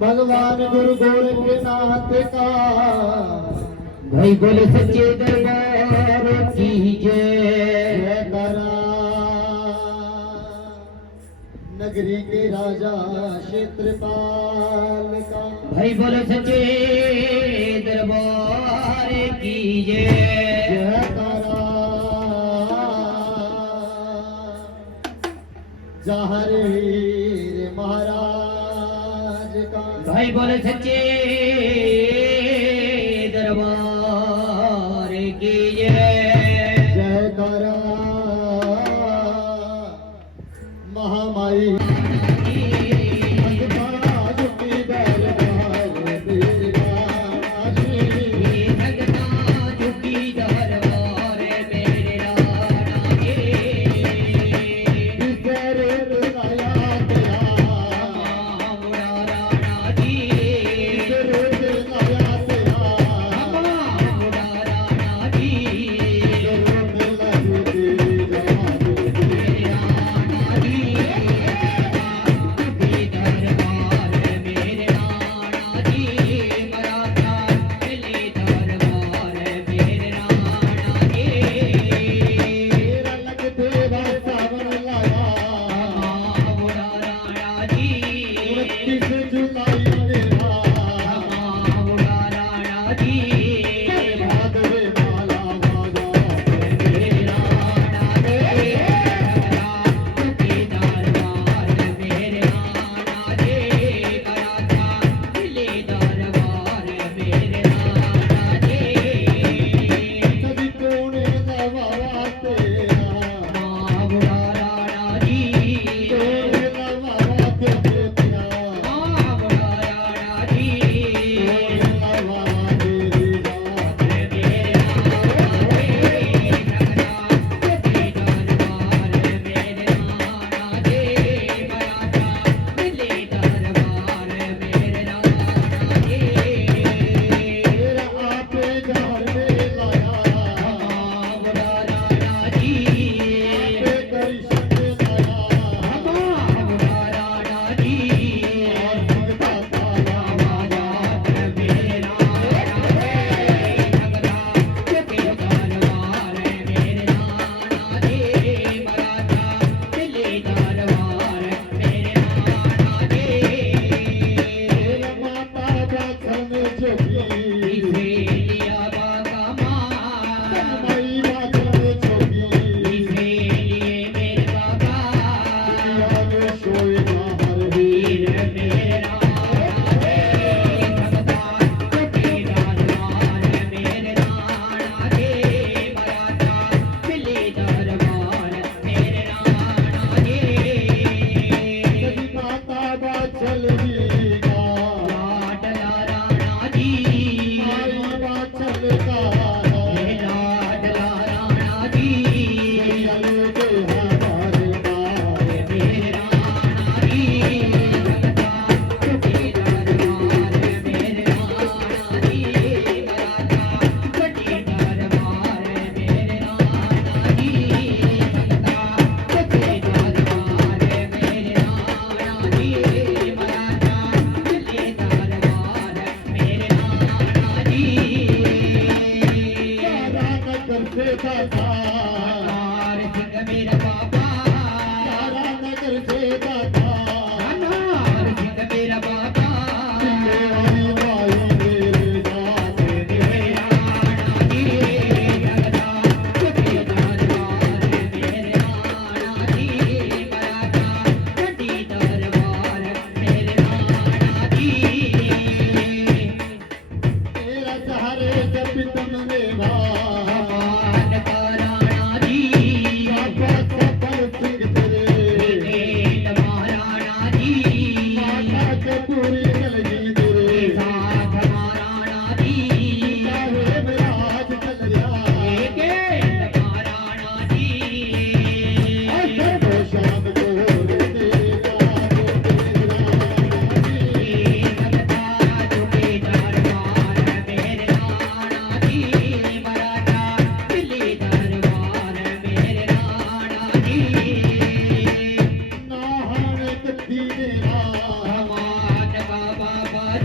भगवान गुरु गोरखनाथ का भाई बोले सच्चे दरबार की जय करा। नगरी के राजा क्षेत्रपाल का भाई बोले सच्चे दरबार की जय करा। जहारे महाराज का भाई बोले सच्चे दरबार की जय करा। महामाई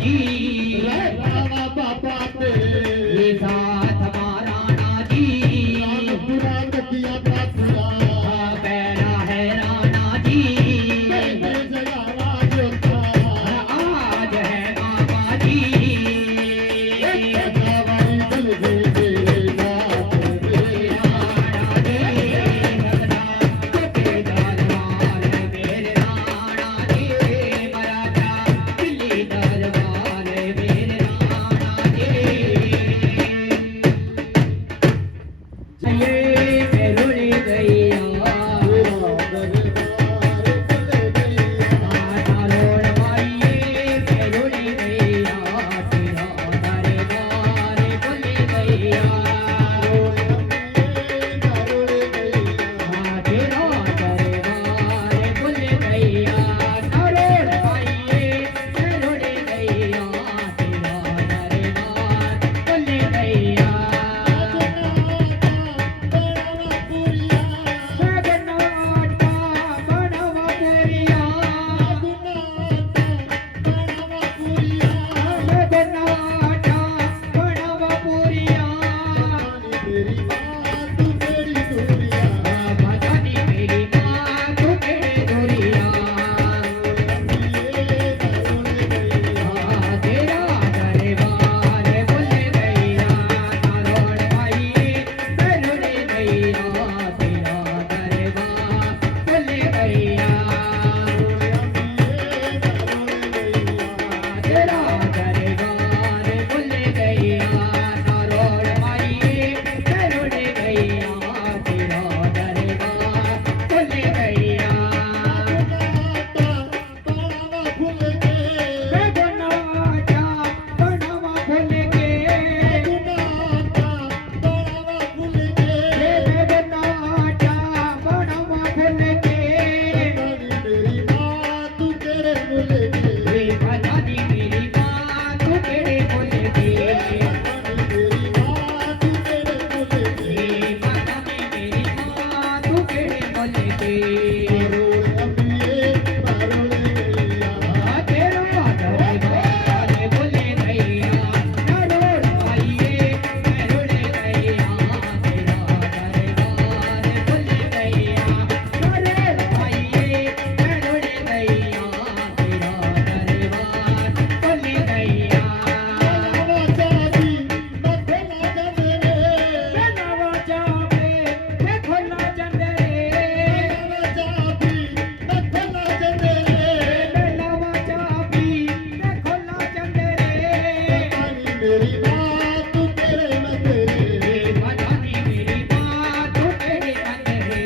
जी रामा बाबा तेरे ये साथ महाराणा जी पूरा तकिया पापुरा पैरा है राणा जी जगावा जोता आज है बाबा जी जगावाई चल गए तेरे नाथ मेरे राणा जी के दरबार मेरे राणा जी महाराजा दिल्ली दरबार मेरे राणा जी ये मेरुड़ी गैया तारोड़ माइये मेरुड़ी गैया तेरा दरबार खुल गैया तेरा दरबार खुल गैया तारोड़ माइये मेरुड़ी गैया तेरा दरबार खुल गैया जगन्नाथ बनवा पुरिया जगन्नाथ बनवा पुरिया भजनी मेरी माँ तू तेरे दुरिया तेरा दरबार खुल गैया तारोड़ माइये मेरुड़ी गैया तेरा दरबार खुल गैया तेरा दरबार खुल गैया तारोड़ माइये मेरुड़ी गैया तेरा दरबार खुल गैया जगन्नाथ बनवा खुल के जगन्नाथ बनवा खुल के वे भजनी मेरी माँ तू तेरे खुल के वे भजनी मेरी माँ तू तेरे खुल के तेरा दरबार खुल गैया तारोड़ माइये मेरुड़ी गैया तेरा दरबार खुल गैया तारोड़ माइये मेरुड़ी गैया तेरा दरबार खुल गैया नवा जावे देखो ना चंदरे नवा जावी देखो ना चंदरे मेरी माँ तू तेरे मंदिरे भजनी मेरी माँ तू तेरे मंदिरे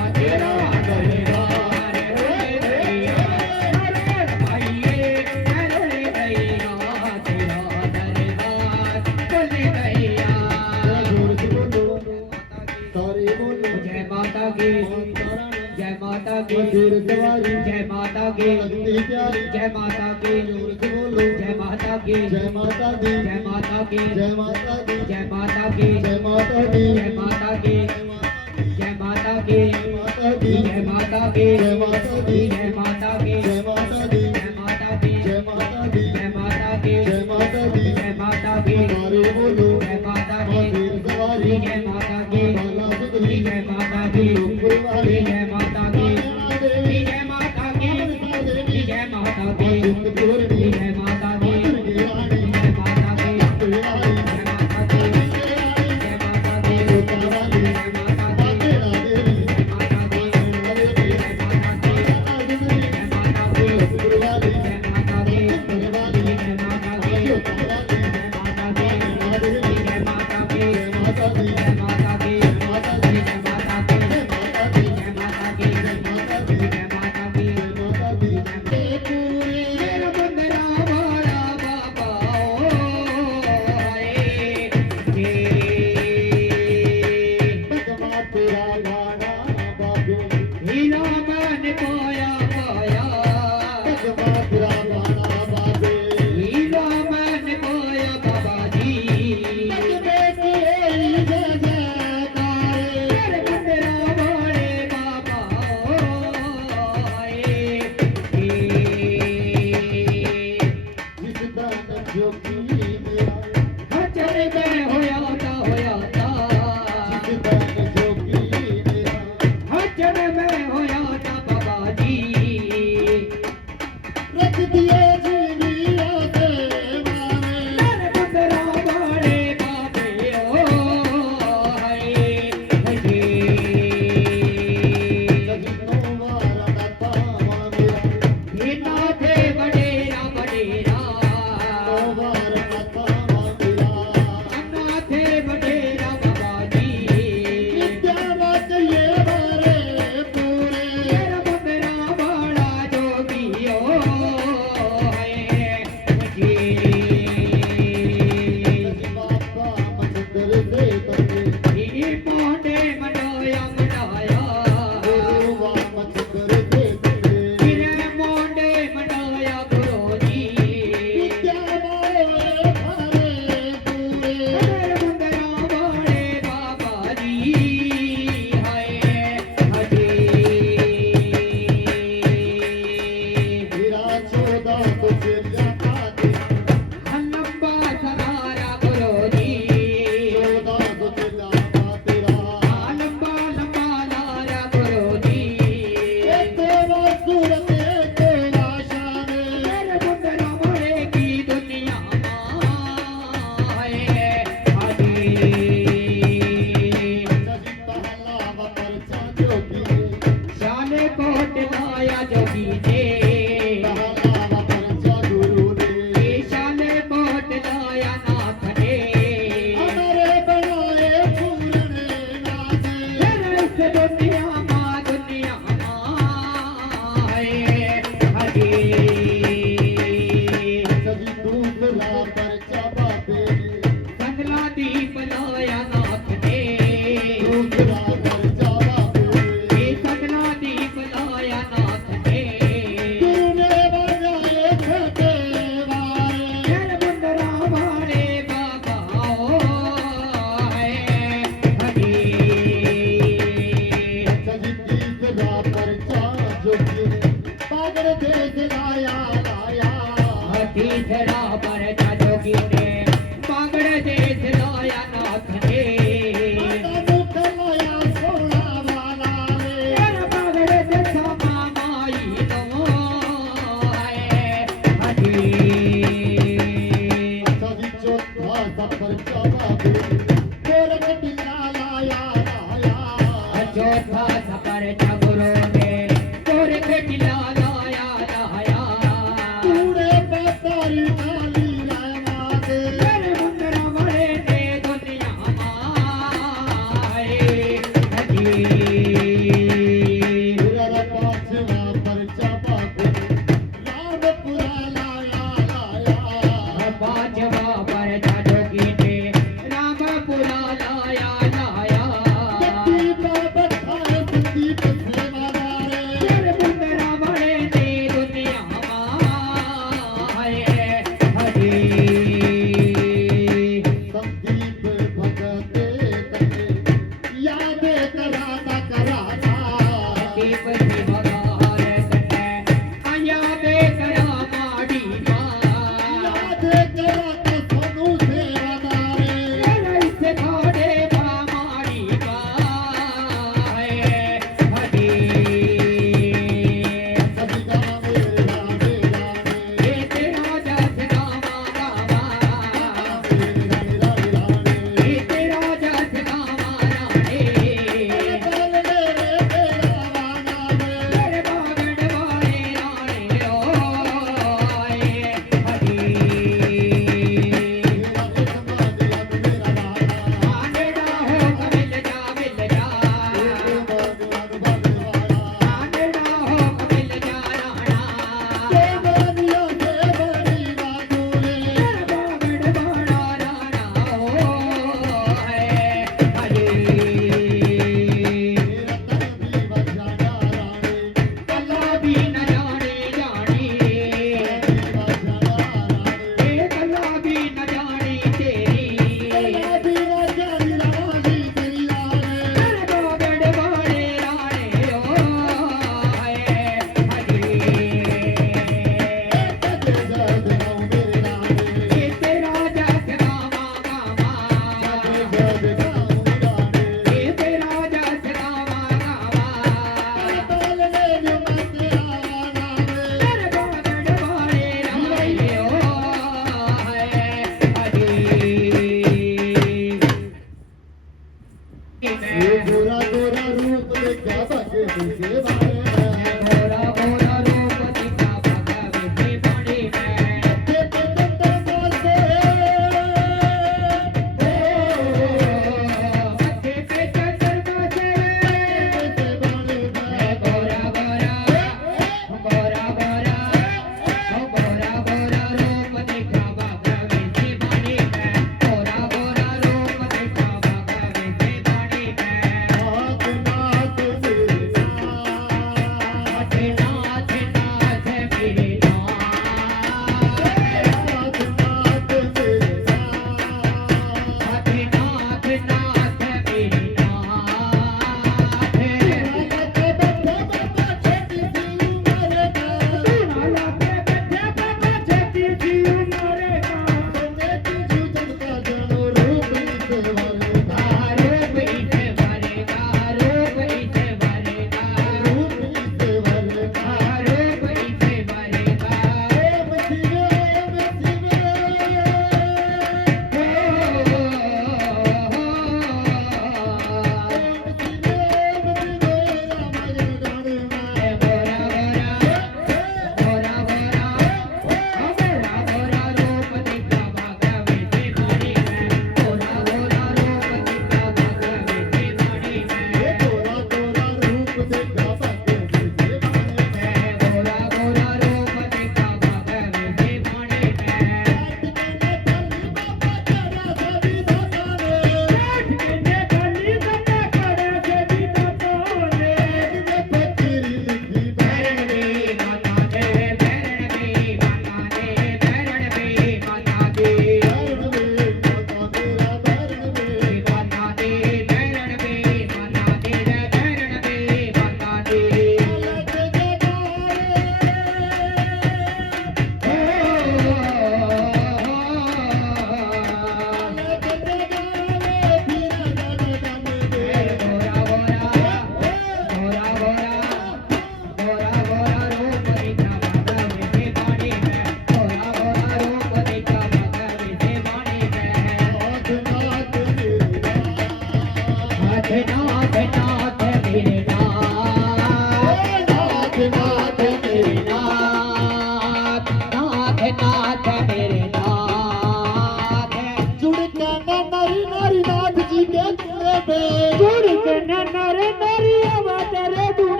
तेरा दरबार खुल गैया तारोड़ माइये मेरुड़ी गैया तेरा दरबार खुल गैया जय माता की जय माता की जय माता की जय माता की जय माता की जय माता दी जय माता की जय माता दी जय माता की जय माता दी जय माता की जय माता की माता दी जय माता की जय माता दी जय माता की जय माता दी जय माता की जय माता दी जय माता की जय माता दी जय माता की नारे बोलो जय माता की वीर सवारी जय माता की बाला सुंदरी जय माता की डुंगरी वाली जय माता की देवी जय माता की जय माता की जिंद पूर्णी जय माता की दुर्गे रानी जय माता की तेराई जय माता की जय माता की तेराई जय माता की तेरा देवी जय माता की देवी जय माता की सुंदरी जय माता की डुंगरी वाली जय माता की दुर्गे वाली जय माता की तेराई जय माता की जय माता की जय माता दी जय माता की माता दी जय माता की जय माता दी जय माता की जय माता दी जय माता की जय माता दी मेरा बंदरा वाला बाबा आए जे भगवा तेरा गाना बाबू हीरा मन पाया पाया भगवा तेरा गाना बाबू हीरा मन पाया बाबा जी भगवे की जय जयकार मेरे बंदरा वाले बाबा आए सूरत को आशान मेरे मुंडरा वाले की दुनिया माए हाजी सजी पहला परचा जोगी शान कोट लाया जोगी ने पहला परचा गुरु ने शान कोट लाया नाथ ने हमारे बनाए पूरने नाथे तेरे इस दुनिया माए हाजी सजी दूसरा परचा बाबे संगला दीप लाया नाथ ने दूसरा परचा बाबे संगला दीप लाया नाथ ने तूने बनाए छठे वारे तेरे मुंडरा वाले बाबा है हरी सजी तीसरा परचा जोगी पागल देश लाया लाया तीसरा पर जोगी ने पागड़ देश लाया नाथ ने मुख लाया सोना वाला रे तेरा पागड़ देखा मामाई नो है हरी सजी चौथा सफर चबाबे गोरख टिल्ला लाया लाया चौथा सफर गुरु ने गोरख टिला लाया लाया तूने पतारी नाली रहना दे तेरे मुंडरा वाले ने दुनिया माए हरी तेरा पांचवा परचा बाबे रामपुरा लाया लाया पांचवा पर जोगी ने रामपुरा लाया लाया गद्दी पर बैठा है संदीप सेवादारे तेरे मुंडरा वाले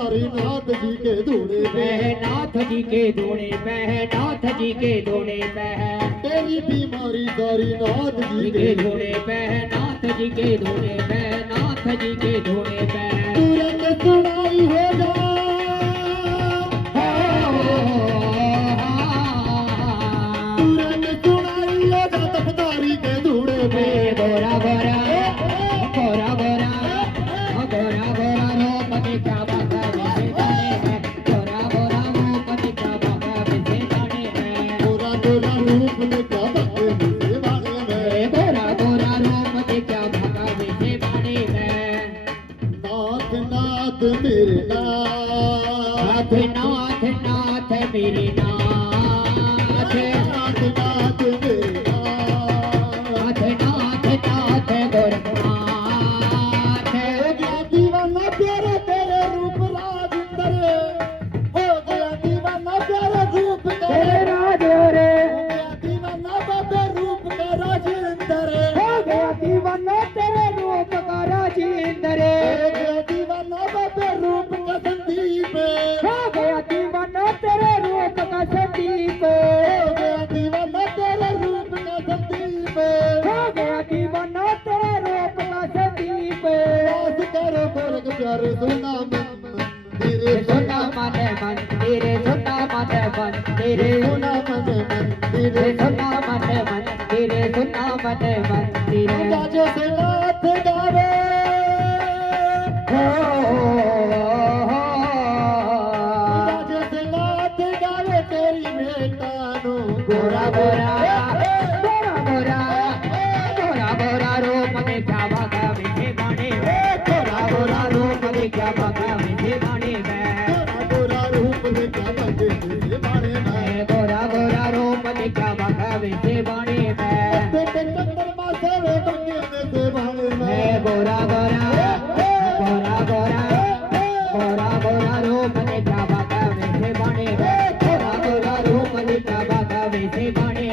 सवारी नाथ जी के धूड़े पे नाथ जी के धूड़े पे नाथ जी के धूड़े पे तेरी बीमारी सारी नाथ जी के के धूड़े पे नाथ जी के धूड़े पे नाथ जी के धूड़े पे तुरंत सुनाई हो जा तुरंत सुनाई हो जा तपदारी के धूड़े पे गोरा गोरा गोरा गोरा गोरा गोरा रूप दिखा बाबा विसे जाने में गोरा गोरा रूप दिखा बाबा विसे जाने में गोरा गोरा रूप दिखा बाबा विसे जाने में गोरा गोरा रूप दिखा बाबा विसे जाने में नाथ नाथ मेरे नाथ नाथ नाथ नाथ मेरे नाथ नाथ नाथ मेरे नाथ नाथ नाथ गोरखनाथ हो गया दीवाना प्यारे तेरे रूप राजिंदर हो गया दीवाना प्यारे रूप तेरे तेरे राज रे हो गया दीवाना बाबे रूप का राजिंदर हो गया दीवाना तेरे रूप का राजेंद्र हो गया दीवाना बाबे रूप का संदीप हो गया दीवाना तेरे रूप का संदीप हो गया दीवाना तेरे रूप का संदीप हो गया दीवाना तेरे रूप का संदीप वास करो गोरख प्यारे सोना मन तेरे सोना मन मंदिर सोना मन मंदिर सोना मन मन तेरे सोना मन मंदिर सोना मन मंदिर बाजो से नाथ गावे बाजो से नाथ गावे तेरी बेटा नो गोरा गोरा गोरा गोरा गोरा गोरा रूप देखा बाबा विधि बाणे गोरा गोरा रूप देखा बाबा विधि बाणे गोरा रूप देखा बाबे तेरे बाणे में गोरा गोरा रूप देखा बाबा विधि बाणे तेरे चंद्र मासे वे बंगे में से बाणे में गोरा गोरा गोरा गोरा गोरा गोरा रूप देखा बाबा विधि बाणे गोरा गोरा रूप देखा बाबा विधि बाणे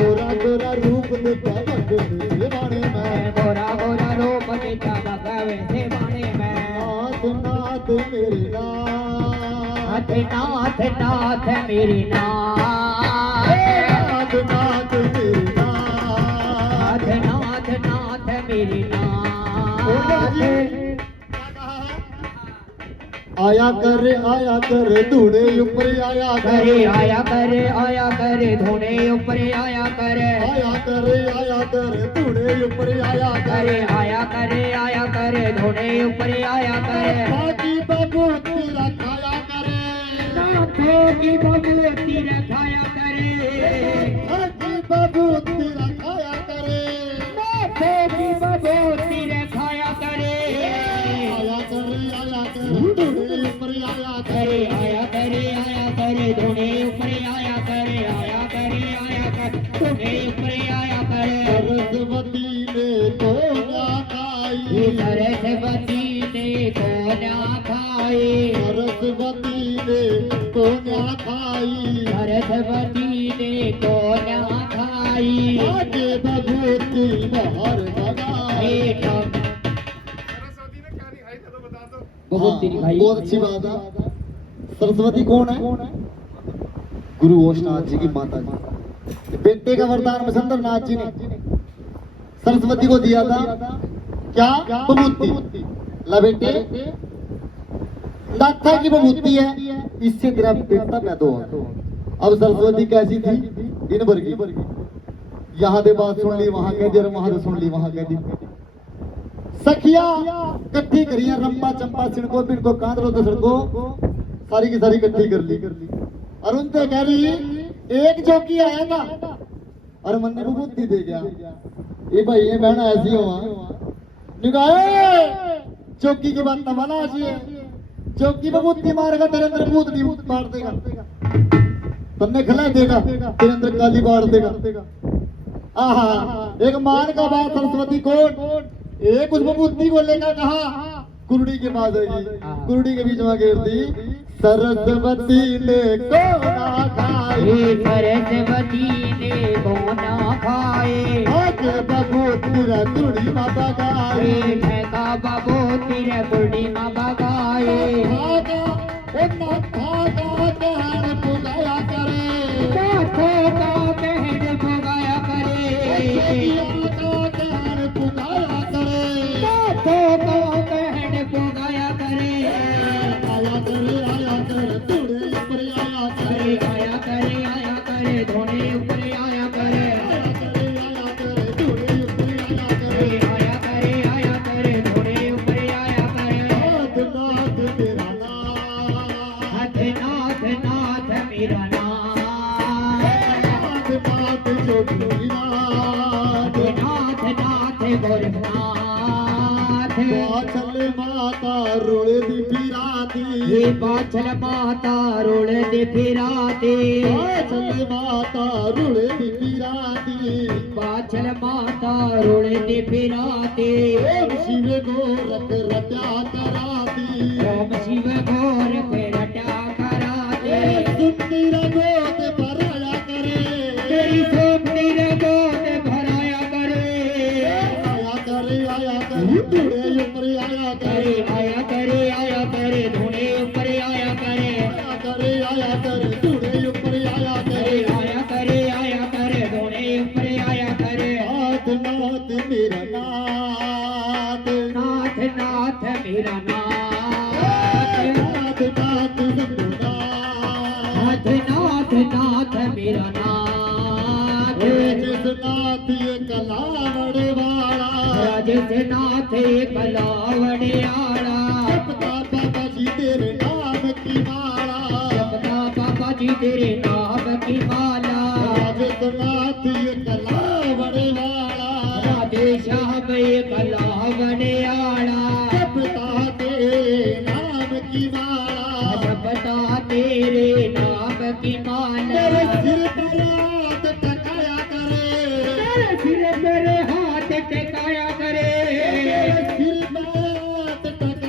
गोरा गोरा रूप देखा बाबे तेरे बाणे में गोरा गोरा रूप देखा बाबा विधि बाणे नाथ नाथ मेरे नाथ नाथ नाथ नाथ मेरी नाथ नाथ नाथ मेरे नाथ नाथ नाथ नाथ मेरी नाथ आया कर धूड़े ऊपर आया करे आया करे धोने ऊपर आया करे आया कर धूड़े ऊपर आया करे आया करे धोने ऊपर आया करे बाकी बाबू तेरा खाया करे नाथों की भगवती रखाया करे बाकी बाबू तेरा खाया करे नाथों की भगवती रखाया करे आया कर धूड़े ऊपर आया करे आया करे धोने ऊपर आया करे धोने ऊपर आया करे सरस्वती ने तो ना खाई सरस्वती ने को ना खाई सरस्वती ने तो ना खाई सरस्वती ने को ना खाई आगे भगवती बाहर लगाई भगवती ने खाई बहुत अच्छी बात है। सरस्वती कौन है? गुरु घोषनाथ जी की माता जी। बेटे का वरदान मसंदर नाथ जी ने सरस्वती को दिया था। क्या? बबूती। ला बेटे, नाथा की बबूती है, इससे तेरा बेटा पैदा हुआ। अब सरस्वती कैसी थी? इन भर की। यहाँ दे बात सुन ली, वहां कह दी, और वहां से सुन ली, वहां कह दी। सखिया इकट्ठी करिया, रंपा चंपा सिणको पिणको कांदलो दसड़को, सारी की सारी इकट्ठी कर ली। और उनसे कह रही एक जोगी आया था और मन ने बुद्धि दे गया, ये भाई ये बहना ऐसी हो निगाहे जोगी की बात तमाना ऐसी है, जोगी बबूती मारेगा तेरे अंदर भूत नहीं मार देगा, तन्ने खिला देगा, तेरे अंदर काली बाढ़ देगा। आहा, एक मान का बात सरस्वती कोट एक उस बबूती को लेकर कहा कुरडी के पास आएगी, कुरडी के बीच में घेर दी, सरस्वती ने को ना खाई, सरस्वती ने को ना खाए, आगे बबूती रे कुरडी माता गाई, ठेका बाबू तेरे कुर्डी माँ बगाए, आगा नाथा का कहन पुगाया करे नाथों का कहन पुगाया करे जोगियों का कहन पुगाया करे नाथों का कहन पुगाया करे आया कर तूड़े ऊपर आया करे आया करे धोने ऊपर आया करे आया कर तूड़े ऊपर आया करे आया करे धोने ऊपर आया करे नाथ नाथ तेरा नाम नाथ नाथ मेरा नाम नाथ नाथ जोगी नाथ नाथ नाथ गोरखनाथ बाछल माता रुले दी फिराती ये बाछल माता रुलते फिराते बाछल माता रुले दी फिराती बाछल माता रुलते फिराते ओम शिव गोरख रट्या कराती ओम शिव घोर पे रटा कराते सुंदर गोद भराया करे तेरी सोपनी रे गोद भराया करे आया करे तूड़े ऊपर आया करे आया करे धोने ऊपर आया करे आया करे तूड़े ऊपर आया करे आया करे धोने ऊपर आया करे नाथ नाथ मेरा नाथ नाथ नाथ मेरा नाथ नाथ नाथ सबको नाथ नाथ नाथ मेरा नाथ जिस नाथ ये कलावड़ वाला राजेश नाथ कलावड़ियाला जपता बाबा जी तेरे नाम की माला जपता बाबा जी तेरे नाम की माला जिस नाथ ये कलावड़ वाला राधे श्याम ये कलावड़ियाला जपता तेरे नाम की माला जपता तेरे नाम की माला मेरे सिर पर हाथ टकाया करे सिर मेरे हाथ टेकाया करे मेरे सिर पर हाथ टकाया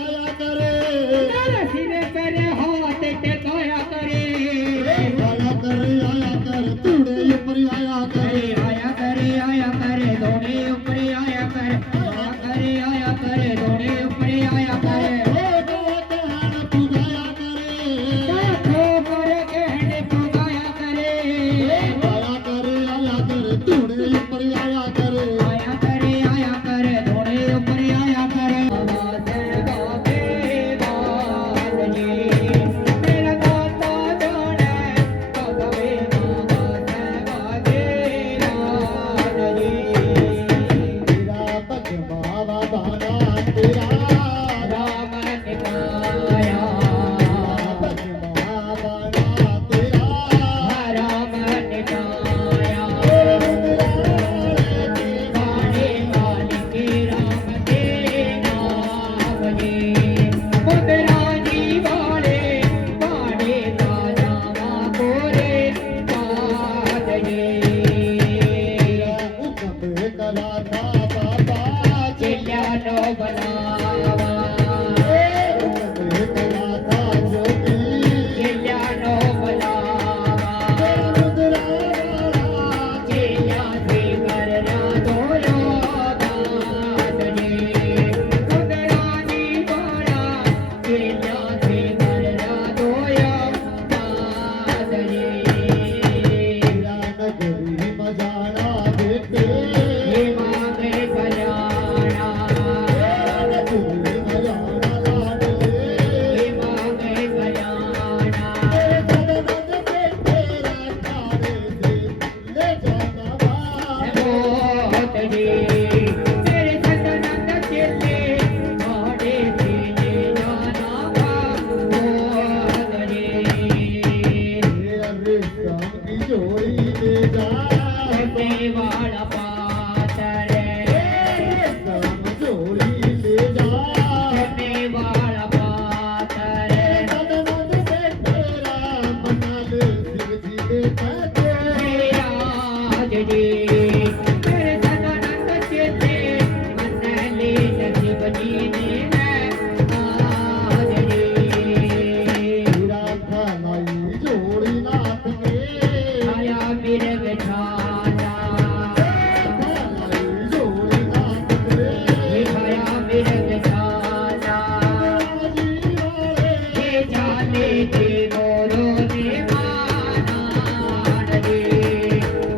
थे मोरो ने मानान रे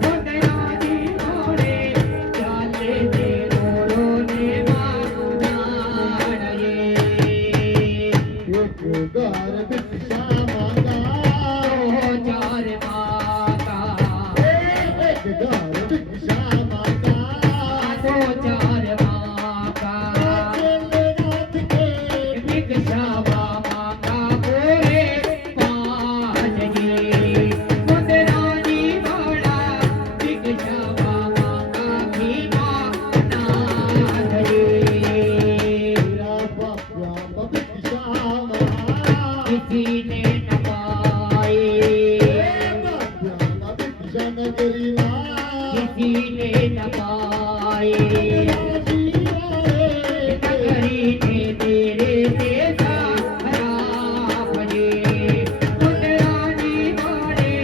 सुंदरा जी मोरे चाले थे मोरो ने मानान रे एक गार भिक्षा मांगा ओ चार माता एक गार भिक्षा मांगा दो चार माता चलनाथ के भिक्षा मांगा पूरे पाँच गे सुंदरा जी बड़ा भिक्षा मांगा भीमा नाथ रे मेरा बाबा भिक्षा मांगा किसी ने न पाई बाबा भिक्षा नगरी ला किसी ने न पाई जी आए नगरी ने तेरे देसा खराब रे सुंदरा जी बड़े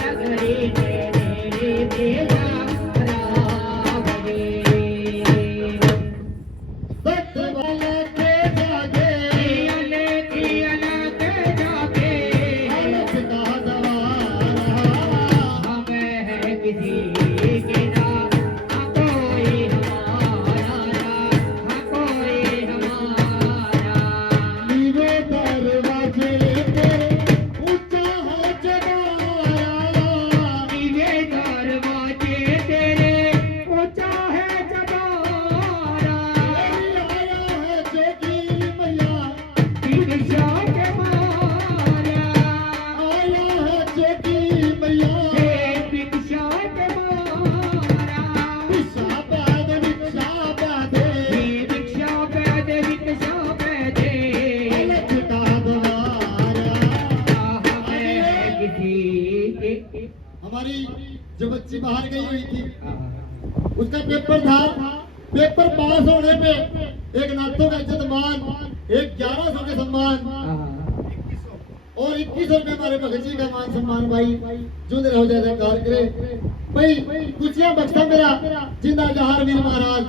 नगरी ने तेरे देसा खराब रे सच वाला के जागे थियले के जाके हालत का दवारा हम है किसी के ना कोई हमारा ना कोई हमारा नीवे दरवाजे पे ऊंचा है जगाया नीले दरवाजे तेरे ऊंचा है जबारा आया है जोगी मैया भिक्षा के मारा आया है जोगी मैया हे भिक्षा के मारा भिक्षा पैद भिक्षा पैदे हे भिक्षा पैदे भिक्षा पैदे हालत का दवारा हमें किसी के हमारी जो बच्ची बाहर गई हुई थी उसका पेपर था पेपर पास होने पे एक नातों का इज्जत मान एक 1100 के सम्मान और 2100 रुपये हमारे भगत जी का मान सम्मान भाई जो रहो जय कार करे भाई कुचिया बख्शा मेरा जिंदा जहार वीर महाराज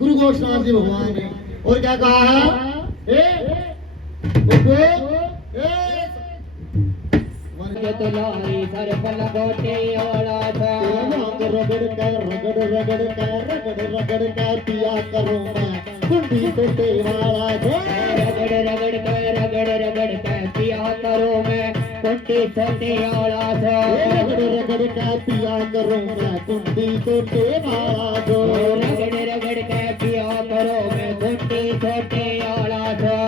गुरु गोरखनाथ जी भगवान ने और क्या कहा है ए के तुलारी सर पर लगोटे ओला था रगड़ कर पिया करूं मैं कुंडी से तेवारा दे रगड़ के पिया करो मैं कुंडी सोते ओला था रगड़ कर पिया करूं मैं कुंडी से तेवारा दो रगड़ के पिया करो मैं कुंडी सोते ओला था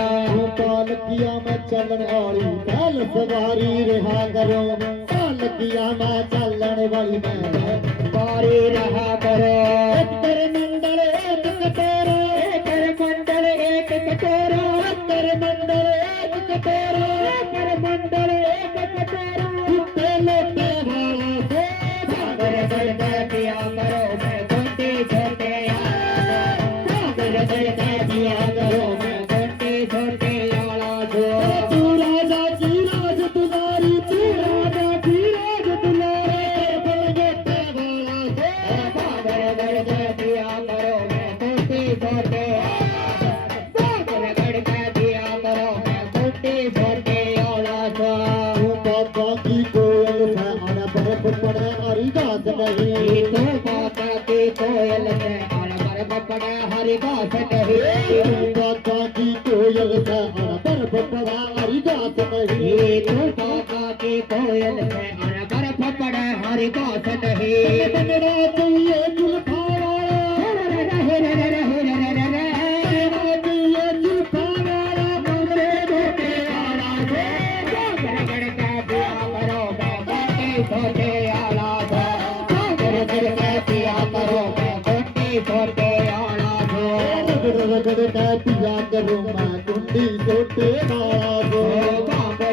पाल किया मैं चलन वाली बैल सवारी रिहा करो पाल किया मैं चलन वाली मैं बारी रहा करो कर मंडल एक कटोरा कर मंडल एक कटोरा कर मंडल एक कटोरा कर मंडल एक कटोरा कुत्ते लोटे वाला से रगड़ के पिया करो मैं कुंडी सोते रगड़ के पिया करो मैं कुंडी सोते ओला था तू राजा की राज दुलारी तू राजा की राज दुलारी बलगोटे वाला से रगड़ के पिया करो मैं कुंडी सोते रगड़ के पिया करो मैं कुंडी सोते ओला था तू बाबा की कोयल है आना बर्फ पड़े हरी घास नहीं तो बाबा की कोयल से और बर्फ पड़े हरी घास नहीं तू बाबा की कोयल है आना बर्फ पड़ा हरी घास नहीं ये तो बाबा की कोयल से और बर्फ पड़े हरी घास नहीं बनना चाहिए जुल्फा वाला बनना चाहिए जुल्फा वाला मुझे धोखे वाला से रगड़ के पिया करो मैं कुंडी सोते ओला था रगड़ के पिया करो मैं कुंडी सोते ओला था रगड़ का पिया करो मैं कुंडी सोते वाला दो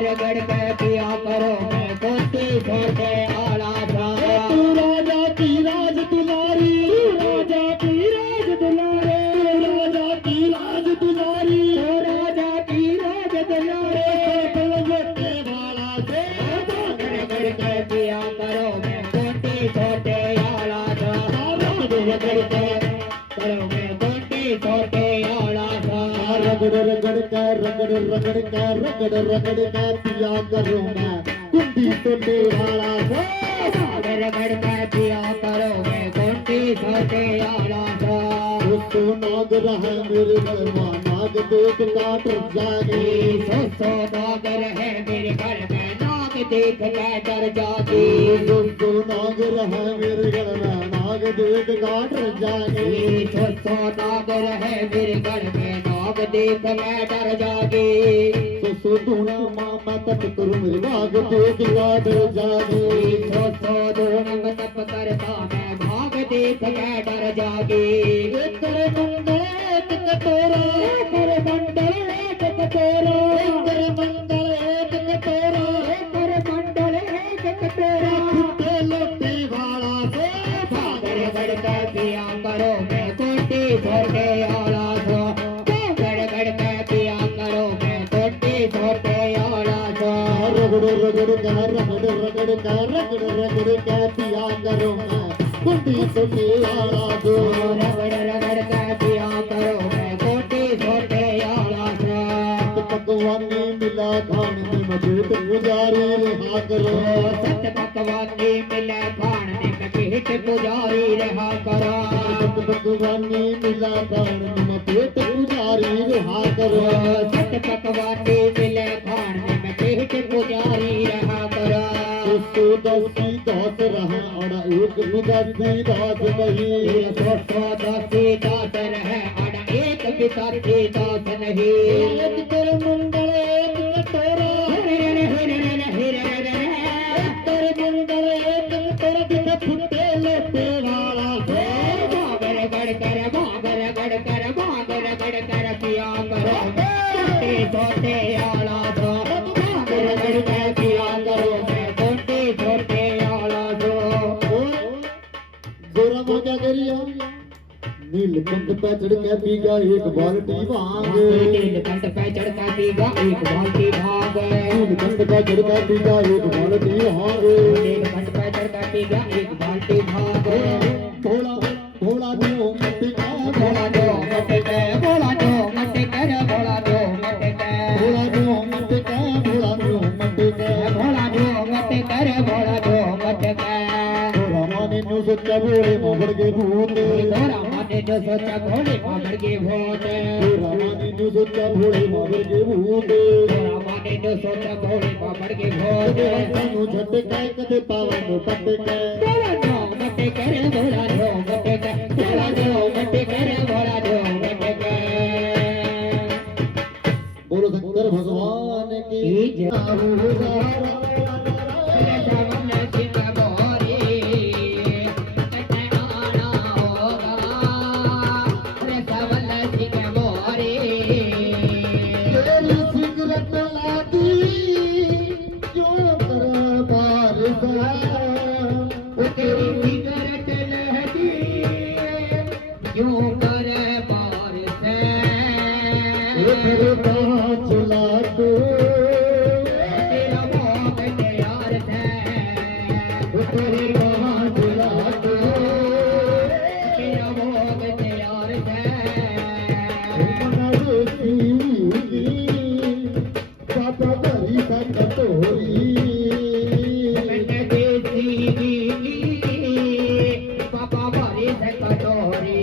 रगड़ के पिया करो मैं कुंडी सोते ओला था तू राजा की राज दुलारी तू राजा की राज दुलारी तू राजा की राज दुलारी राजा की राज दुलारे रगड़ के पिया करूं मैं कुंडी सोटे वाला सा रगड़ के पिया करो मैं कुंडी सोटे वाला सा सो नाग रहे मेरे घर में नाग देख काट जागे सो नाग रहे मेरे घर में नाग देख के डर जागे सो नाग रहे मेरे घर में नाग देख काट जागे सो नाग रहे मेरे घर में नाग देख के डर जागे सो धूना माँ मैं तप करूं मेरे नाग देख काट जागे सो धूना मैं तप करता मैं भाग देख के डर जागे तेरे मंगल एक कटोरा तेरे मंडल एक कटोरा तेरे मंगल एक कटोरा तेरे मंडल एक कटोरा फुटे लोटे वाला से भागर गड़ के पिया करो मैं कोटी छोटे आला सो भागर गड़ के पिया करो मैं कोटी छोटे आला सो रगड़ के पिया करो मैं कुंडी सोटे वाला दो रगड़ के पिया करो मैं कोटी छोटे आला सो पकवानी मिला खाने में पेट गुजारी रहा करो सत पकवानी मिले खाने में पेट पुजारी रहा करो पकवानी मिला खाने में पेट गुजारी रहा करो सत पकवानी मिले खाने में पेट पुजारी रहा करो सो दसी दास रहा और एक भी दसी दास नहीं दसी दास रहे और एक भी दसी दास नहीं एक तेरे मंगल एक कटोरा तेरे मंगल एक कटोरा दिखे फुटे लोटे वाला भागर गड़ कर पिया करो छोटे छोटे आला दो भागर गड़ कर पिया करो मैं छोटे छोटे आला दो जोरा में क्या करिया नीलकंठ पे चढ़ के पीगा एक बाल्टी भांग नीलकंठ पे चढ़ के पीगा एक बाल्टी भांग नीलकंठ पे चढ़ के पीगा एक बाल्टी भांग नीलकंठ पे चढ़ के पीगा एक बाल्टी भांग भोला भोला दो मत का भोला दो मत के भोला दो मत कर भोला दो मत के भोला दो मत का भोला दो मत का भोला दो मत कर भोला दो मत के भोला माने नो सोचा भोले मगर के भूत भोला माने जो सोचा भोले मगर के भूत भोला माने नो सोचा भोले मगर के भूत भोला माने जो सोचा भोले मगर के भूत सानू झटका कदे पावन पटका भोला दो मत कर भोला दो मत कर भोला दो मत कर भोला दो मत कर बोलो शंकर भगवान की जय। तेरी सिगरेट लादी क्यों दरबार तेरी सिगरेट लहदी क्यों करे बार से तेरे पाँच लाख तेरा भोग तैयार है तेरे पाँच लाख तेरा भोग तैयार है पापा बड़ी सा कटोरी मैंने देसी पापा बारी से कटोरी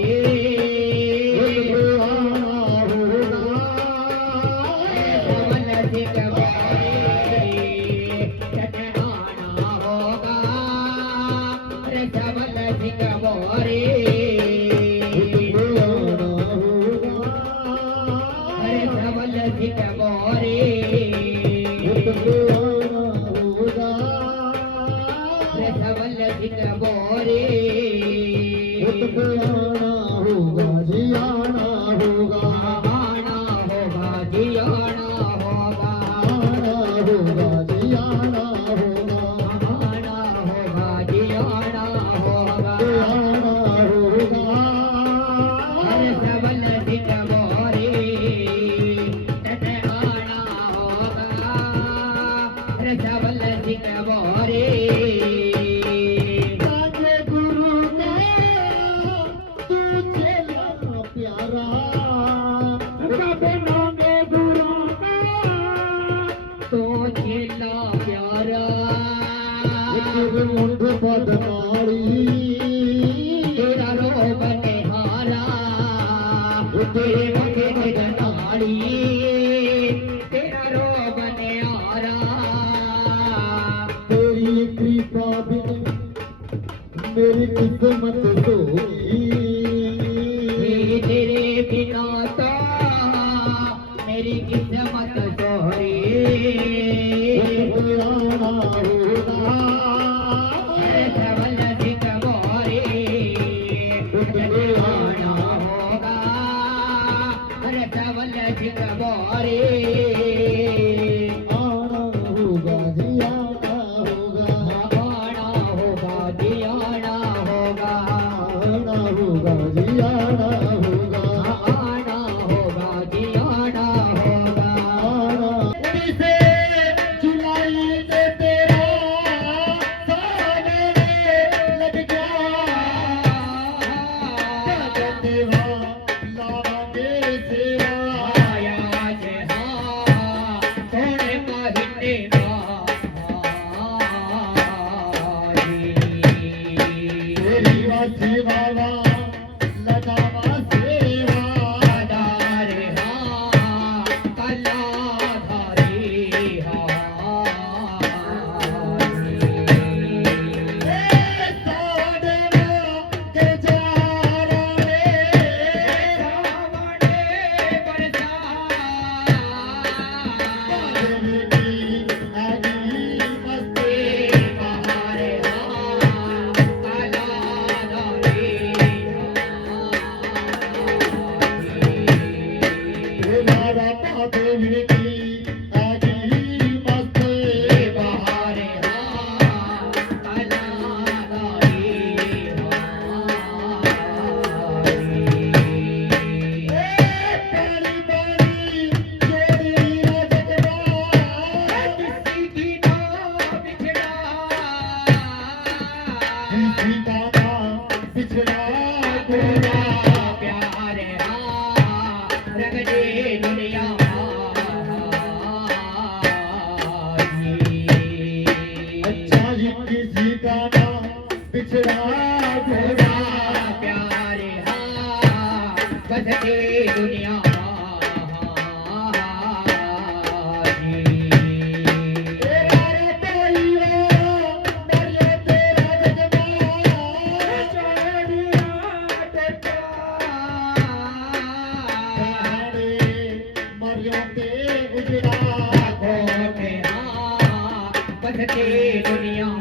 पवन सिंह बारी चटनाना होगा रे पवन सिंह बारी अरे पवन सिंह बारी रे पवन सिंह बारी आना होगा जियाना होगा आना होगा जियाना होगा आना होगा जियाना होगा आना होगा जियाना होगा आना होगा अरे सबल सिंह मोरी तते आना होगा अरे सबल सिंह मोरी साजे गुरु का तू चेला प्यारा सपनों में गुरु का चेला प्यारा तेरे मुंड बदनाली तेरा रोग निहारा तेरे मुख बदनाली तेरा रोग निहारा तेरी कृपा बिन मेरी किस्मत सोगी तेरे बिना तो मेरी किस्मत सोहरी आना होगा सवल सिख मोरे आना होगा अरे सवल सिख मोरे आना होगा जी आना होगा आना होगा जी आना होगा आना होगा जी आना होगा आना होगा जी आना होगा आना से जुलाई से तेरा सामने लग गया देवा लागे सेवा आया जे हाँ थोड़े महीने तेरी वासी वाला लगावा सेवा दारे हाँ कला धारे सावने के जारा रे अच्छा ही किसी का नाम पिछड़ा घोड़ा प्यारे हाँ बसते दुनिया बसते दुनिया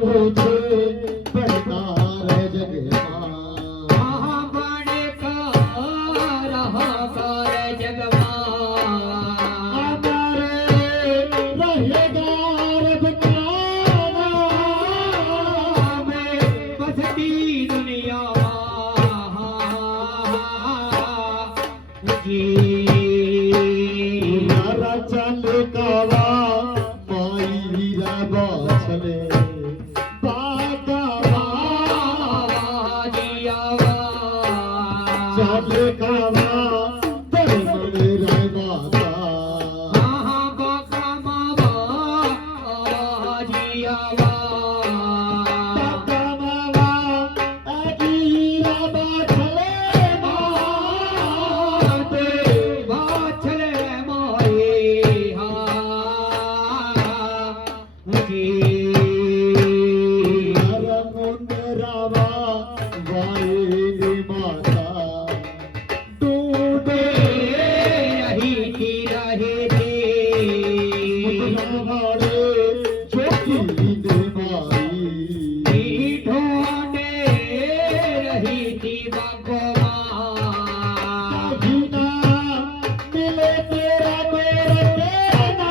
पूछे बढ़ता रह जगे कहाँ बड़े का रहा कर जगमा हमारे रहेगा रब का में बसती दुनिया जी नारा चल कावा माई हीरा बाछले बागा चल कावा तेरे मन रे माता बागा मावा आजी हीरा बाछले माते नारा मुंड रावा वाई माता डूबे हमारे छोटी दे माई जीना मिले तेरा मेरे देना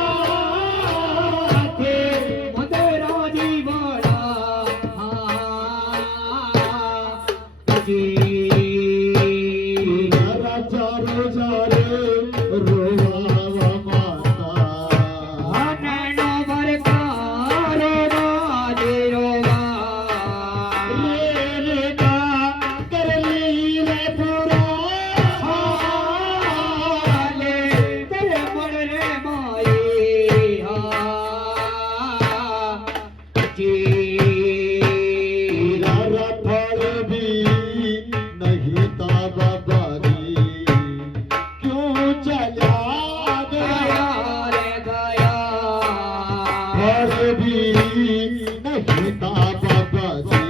राजा रोजा रे रोवा माता रे का कर ली रे पूरा तेरा फल भी नहीं था बाबारी क्यों चला गया फल भी नहीं था बाबाजी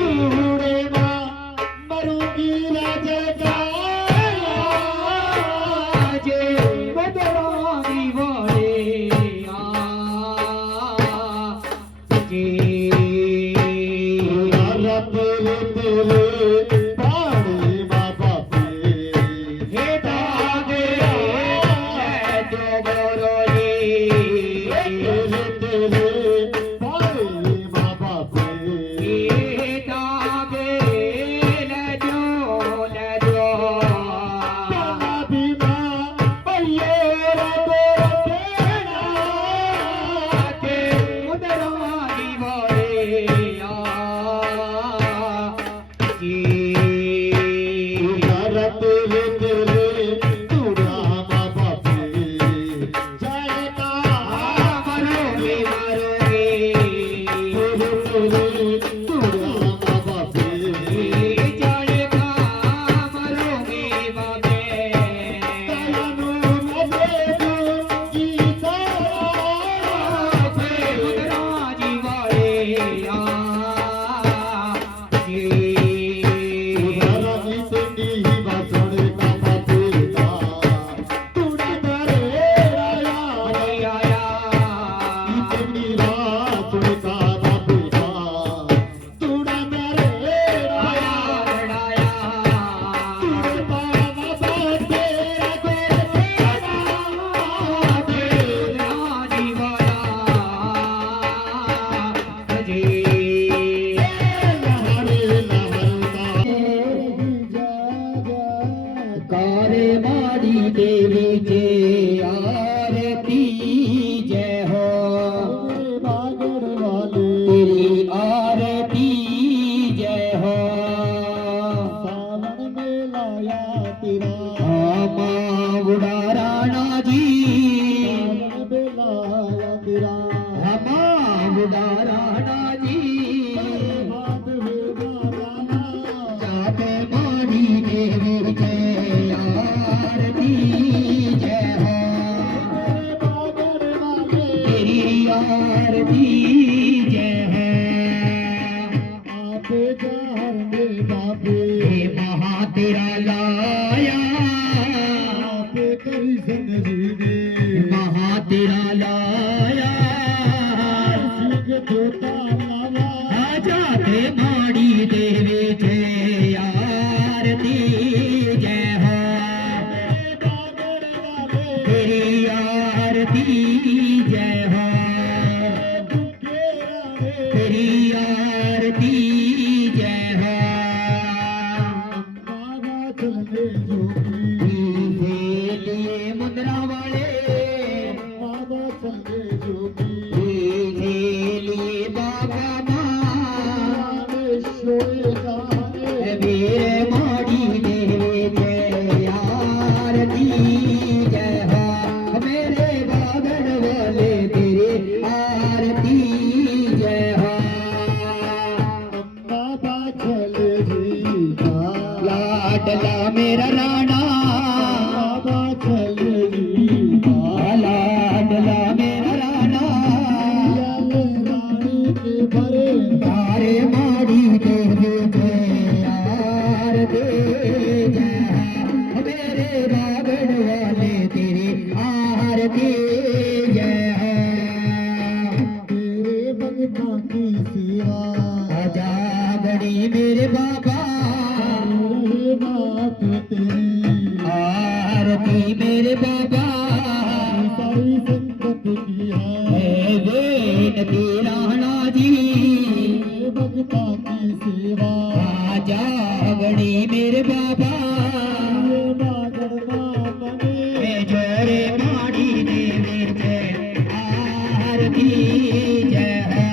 तूने ना मरूंगी राजा तेरे तेरे पाड़े माँ बापे तेरे तेरे पाड़े माँ बापे काला बीमा पहिए रे तेरा के तेरा तेरे तेरे तूड़ा माँ बापे जाएगा तेरे तेरे तूड़ा माँ बापे कानू मजे की देवी आरती जय हो तेरी आरती जय हो सावन में लाया तेरा माँ बुढ़ा राणा जी सावन में लाया तेरा माँ बुढ़ा राणा जी हाथ में गाना जाते माड़ी देवी जय आरती जय तेरी आरती जय हो तेरी आरती जय हो लिए मुद्रा वाले लिए बाबा वीर माड़ी देवे जय आरती जय हो मेरे बागड़ वाले तेरे आरती जय हो लाडला मेरा राणा लाडला मेरा राणा तारे माड़ी देवे जय आरती जय हो मेरे बागड़ वाले तेरे आरती जय हो आजा बड़ी मेरे बाबा आरती मेरे बाबा बेनती राणा जी आजा गणी मेरे बाबा जोरे माड़ी देवे जय आरती जय हो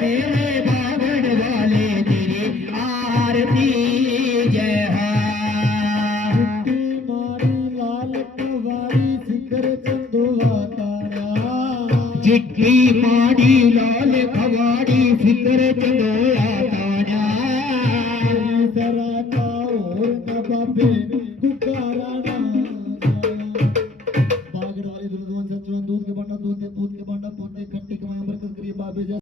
मेरे बागड़ वाले तेरे आरती जय हो चिट्ठी माड़ी